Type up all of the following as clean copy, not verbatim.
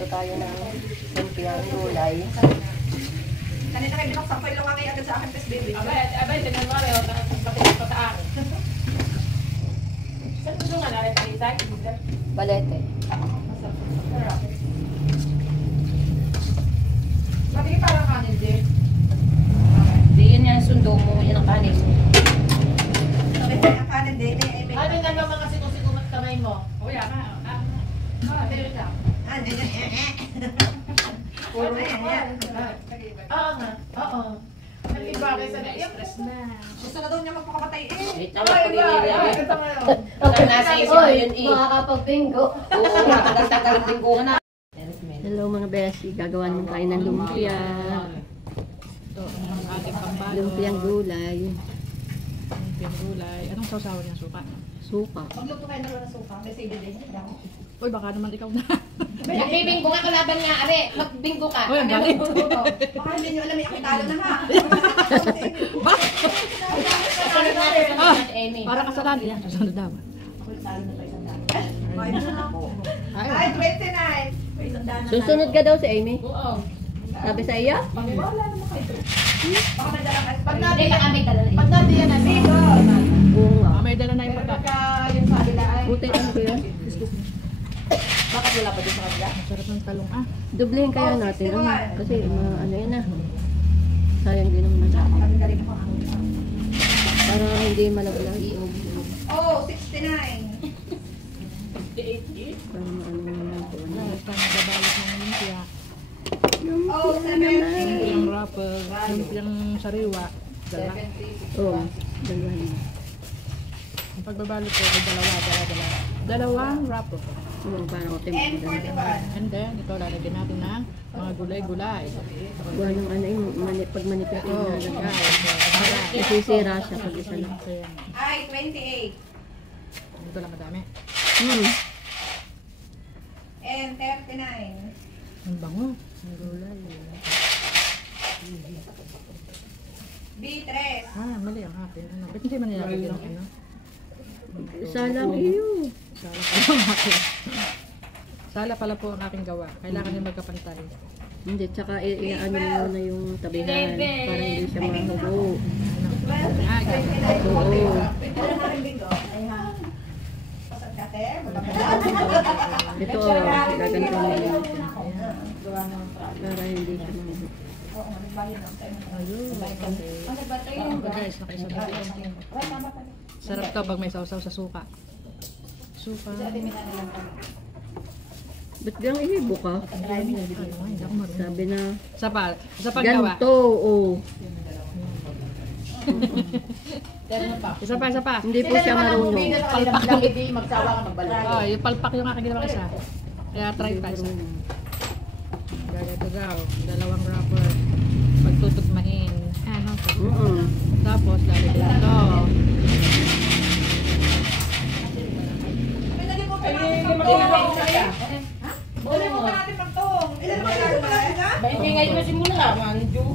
Magluto tayo ng lumpiang gulay. Kanina kayo binuksan ko yung lumaki agad sa akin, Pes Baby. Abay, tingnan mo rin, pati pa sa akin. Saan mo nga narin tayo sa akin? Balete. Mati parang kanin din. Di yun yan, sundo mo. Yan ang kanin mo. Ang kanin din. Ano na ba mga sinusikumot kamay mo? Uya ka. Pero ito. Hindi na. Puro yan. Oo nga. Oo. Nag-ibagay sa na-stress na. Gusto na daw niya magpakamatay eh. Wait lang, pag-ibigay. Pagka nasa isip mo yun eh. Makakapag-bingo. Oo, matagal-tagal ang bingguhan na. Hello mga beshi, gagawa naman tayo ng lumpia. Ito ang ating pambalo. Lumpiang gulay. Lumpiang gulay. Anong sausawan niyang suka? Suka. Magluto kayo na ng suka. Kasi hindi din. Uy, baka naman ikaw na. Nagbibinggo nga kalaban nga, are. Magbinggo ka. Uy, ang galit. Baka hindi nyo alam yung talo na ha. Kasunod natin sa si Amy. Para kasalan. Yan, susunod daw. Ay, 29. Susunod ka daw si Amy? Oo. Sabi sa iyo? Baka may dala ka. Pag Hindi ka kami dala. Pag natin yan ay bigo. Oo nga. May dala na yung pagka. Pagka yung sa kabila ay. Buti ano ko yun? Bakit wala pa din sa kabila? Sarap ng talong ah. Dublehin kaya natin. Kasi ano yan na. Sayang din naman natin. Galing ako. Para hindi malaglag. Oh, 69. Para maano naman po. Basta nagbabalot ng lumpia. Oh, 70. Yung wrapper. Yung sariwa. Dala. Oo. Dalawa na. Ang pagbabalot ko ay dalawa. Dalawang wrapper. Oo, parang otem. And 41. And then, ito lalagyan natin ng mga gulay-gulay. Gawa ng ano yung pag manipis Ito, yung nalagay. Nasisira siya pag isa lang. Ay, 28. Ito lang madami. And 39. Ang bango. Ang gulay. B3. Ah, mali ang akin. Ano? Ba't hindi man nilalagyan ng ano? Isa lang iyo. Sala pala ang akin. Sala pala po ang aking gawa. Kailangan niya magkapantay. Hindi, tsaka iaano mo na yung tabihan para hindi siya mahubo. Ah, ganun. Oo. Wala na rin bingo. Ay ha. Pasad ka, te. Ito, gaganto mo yun siya. Para hindi siya mahubo. Ayun. Okay. Ito guys, nakisabot ito. Sarap to pag may sausaw sa suka. Suka. Ba't gang ihibo ka? Ano, hindi ako marunong. Sabi na, Sa paggawa. ganito, oo. Isa pa. Hindi po siya marunong. Oh, yung palpak yung aking ginawa isa. Kaya try pa isa. Gagagaw. Dalawang wrapper. Pagtutugmain. Ano? Tapos, lalagyan ito. Dali mo pa natin pagtong. Ilan naman natin ha? Hindi ngayon na simula. Manjo.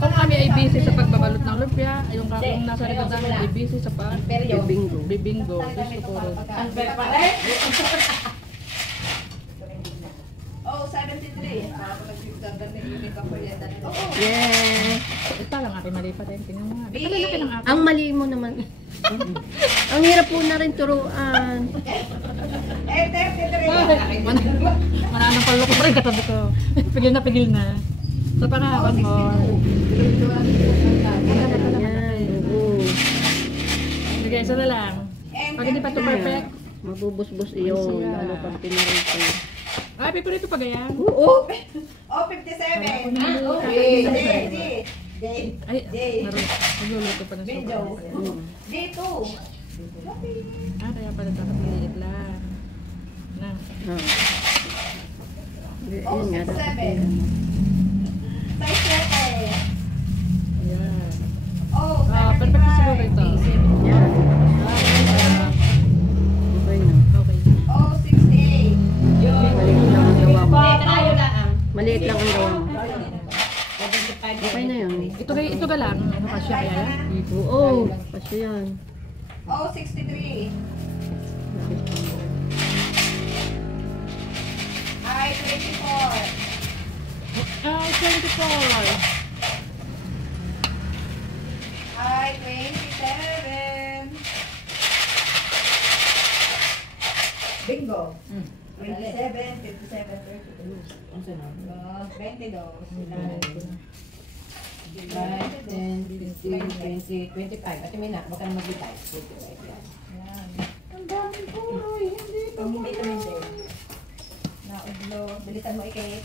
Kung kami ay busy sa pagbabalot ng lumpia, yung kakong nasa likod namin ay busy sa Bibingo. bibingo. Gusto ko rin. Ang pa eh. Oh, 73. Yeah. Ito lang aking mali pa din. Tingnan mo nga. Ito lalaki ng akin. Ang mali mo naman. Ang hirap po na rin turuan. Eh, 33. Mananang palo ko pa rin katabi ko. Pigil na. Sa pangawan mo. Yan, oo. Sige, isa na lang. Pag hindi pa ito perfect. Mabubus-bus iyon. Lalo pag pinarito. Ay, piperito pa ganyan. Oo. Oh, 57. Okay. Ay, nagluluto pa ng Video. sopa. D2. Kaya pala dapat maliit lang. Na. Yun nga, dapat 7. Size letter. Ayan. Oh, Perfect na siguro ito. yan. Okay na. Okay. Oh, 68. Maliit lang ang gawa mo. Tayo lang. Maliit lang ang gawa mo. Okay na yun. Ito ka lang. Ano pa siya kaya yan? Oo. Kasi yan. Oh, 63. Ay, 524. 24. 527. Bingo. 27, 57, 32. 22. 5, 10, 15, 20, 25. Ate Mina, baka na magbitay. 25 yan. Ang daming puroy. Kung hindi tumindi. Naudlo. Bilisan mo ikay.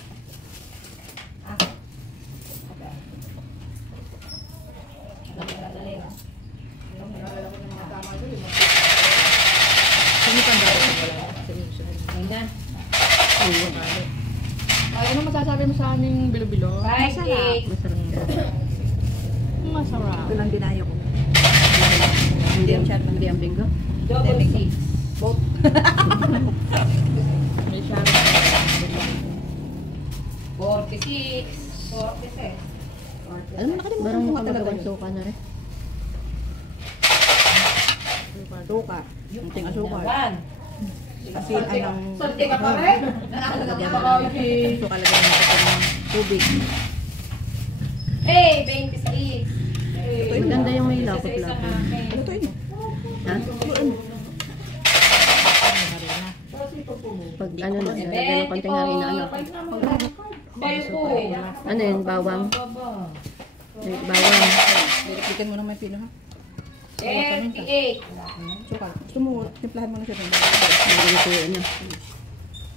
Sino pang dapat na wala? Seryoso. Ayun na. Ay, ano masasabi mo sa aming bilo-bilo? 5, 8. Masarap siya. Masarap. Ito lang dinayo ko. Hindi ang bingo. Double 6. May siya. 46. 46. Alam mo, parang makagawang suka na rin. Suka. Kunting asukal. 1. Kasi anong Sunti ka pa rin? Lagyan mo ng suka, lagyan mo ng tubig. Hey, 26. Maganda yung may lapot-lapot. Ha? Pag ano na, lagyan ng konting harina, ano? Ano yun, bawang? Ay, bawang. Bigyan mo ng may pilo, ha? 38. Sukal. Gusto mo, timplahan mo na siya. Ganito yun, ano?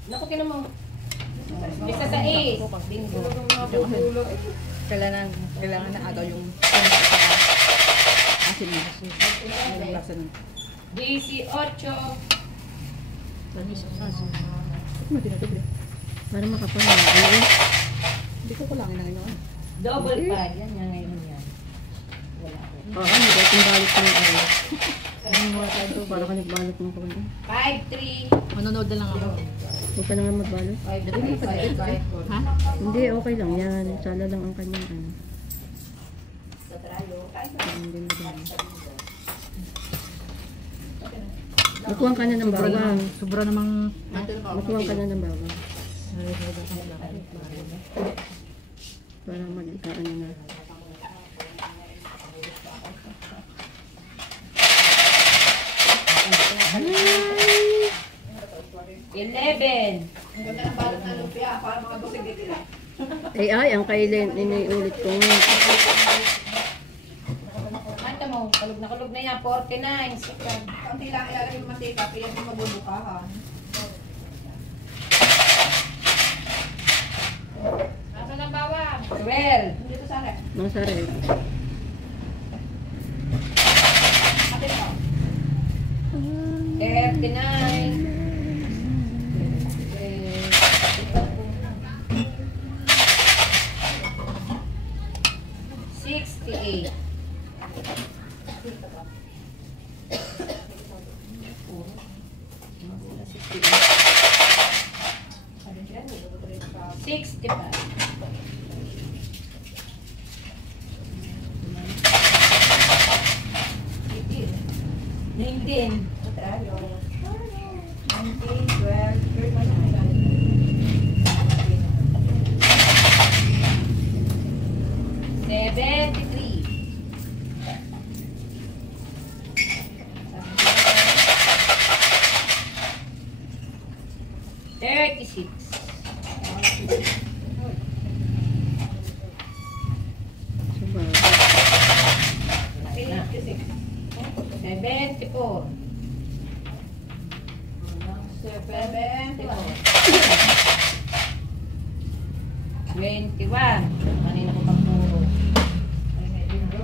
Naku, kinamo. Isa sa 8. Bingo. Kailangan na agaw yung asin mo. Yung lasa nun. 18. Para makapal. Ano yun? Hindi ko kulangin na ngayon. Double 5. Yan yan ngayon yan. Wala. Oo, hindi ko itong balot ng ano. Para ka nagbalot ng konti. 5, 3. Manonood na lang ako. Huwag ka na nga magbalot. 5, 5. Ha? Hindi, okay lang yan. Sala lang ang kanyang ano. Sa trayo. Hindi mo din. Magkuhan ka na ng bawang. Sobra namang... Magkuhan ka na ng bawang. Para mag-ikaano na. Eleven. Ang ganda ng balot ng lumpia. Para mga busig dito lang. Ay, ang kailin, iniulit ko nga. Anta mo, kalog na yan. 49. Second. Kaunti lang ilalagay yung mantika. Kaya hindi mabubukahan. Nasa ng bawang? 12. Dito sa akin. Mga sarili. Atin pa. 39. 68. 65. 19. 73. 36. 74. 21. Kanina ko pang puro.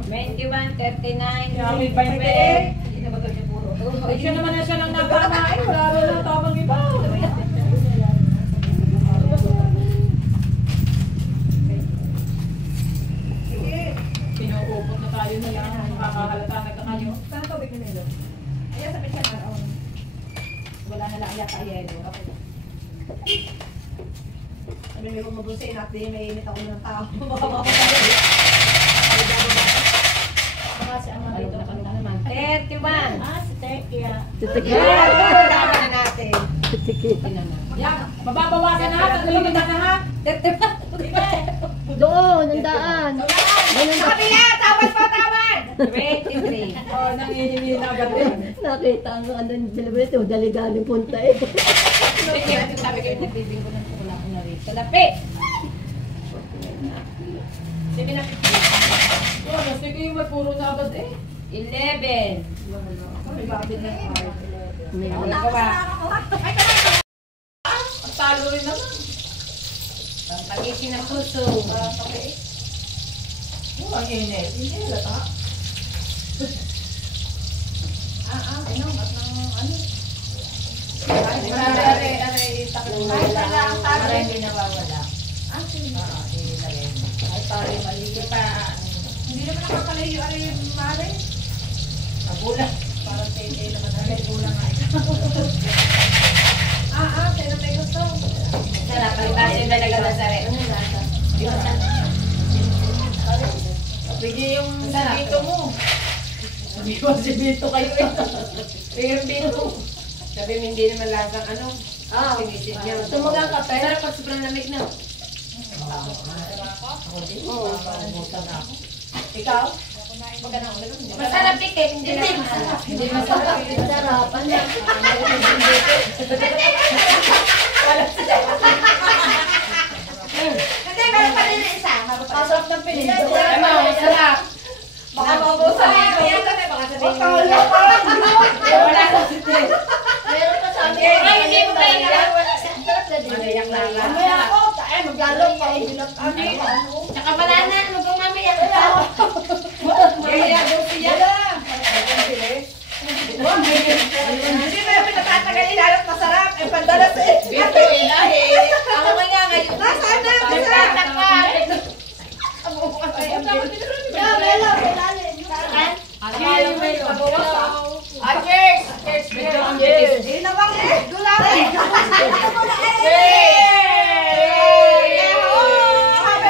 21, 39, 25. Hindi na ba ito yung puro? Ay, siya naman na siya lang napakain. Wala rin na tamang iba. Sige. Pinuupot na tayo na lang. Makakahalata na ka kayo. Saan ang tubig na nilo? Ayan sa pizza na. Wala na lang yata yelo. Ano yung kung mabusin natin, may init ako ng tao. Kasi ang mga dito na kami naman. 31. si 30 ah. Titik. Yeah! Tama na natin. Tikit. Yan, mababawasan na, tatlong na ha. Doon, ang daan. Sa kabila! Tawad pa, tawad! 23. Oh, nangihingi na agad eh. Nakita ang ano yung delivery ito, dali galing punta eh. Sabi kayo, nagbibing ko ng wala ko na rin. Salapi! Sige na. Oh, sige yung may puro na agad eh. 11. May Wala ka ba? Ang talo rin naman. Pag-isin ng puso. Oh, ang init. Hindi halata. Para hindi nawawala. Ay, pare, maligi pa. Hindi naman nakakalayo yung mare. Nabulan. Parang tete naman. Nabulan nga ito. Pero may gusto. Sarap, palipasin talaga na sari. Ano yung lasa? Bigyan yung bito mo. Sabi ko si bito kayo eh. Bigyan yung bito. Sabi mo hindi naman lasang ano. Sinisid niya. Tumagang kape? Sarap pag sobrang lamig na. Ako din. Oo. Paumusan na ako. Ikaw? Masarap tikit. Hindi masarap. Hindi masarap. Sarapan na. Hindi, meron pa rin isa. Masarap ng pinig. Ano? Masarap. Baka maubusan ito. Baka sabihin mo. Wala na si Tess. Meron pa sa amin. Ay, hindi mo tayo Sarap na din. Manayak lang. Mamaya ako, maglalong pa. Tsaka banana. Magkong mamaya. Mamaya daw siya. Hindi mo namin natatagal ilalat masarap. Eh, pandalas eh. Bito ilahe. Ako nga ngayon. Nasaan na? Nagtatak ka. Cheers! Cheers! Cheers! Inawang eh. Gulay. Happy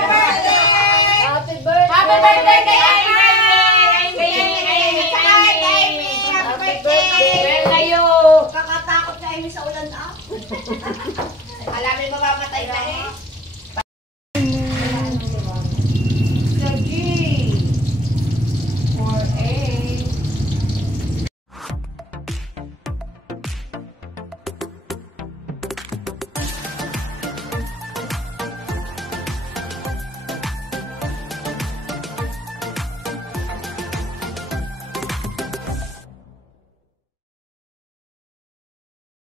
birthday! Happy birthday! Happy birthday kay Amy! Happy birthday! Well, kayo! Kakatakot na Amy sa ulan ah. Alam mo mamamatay na eh.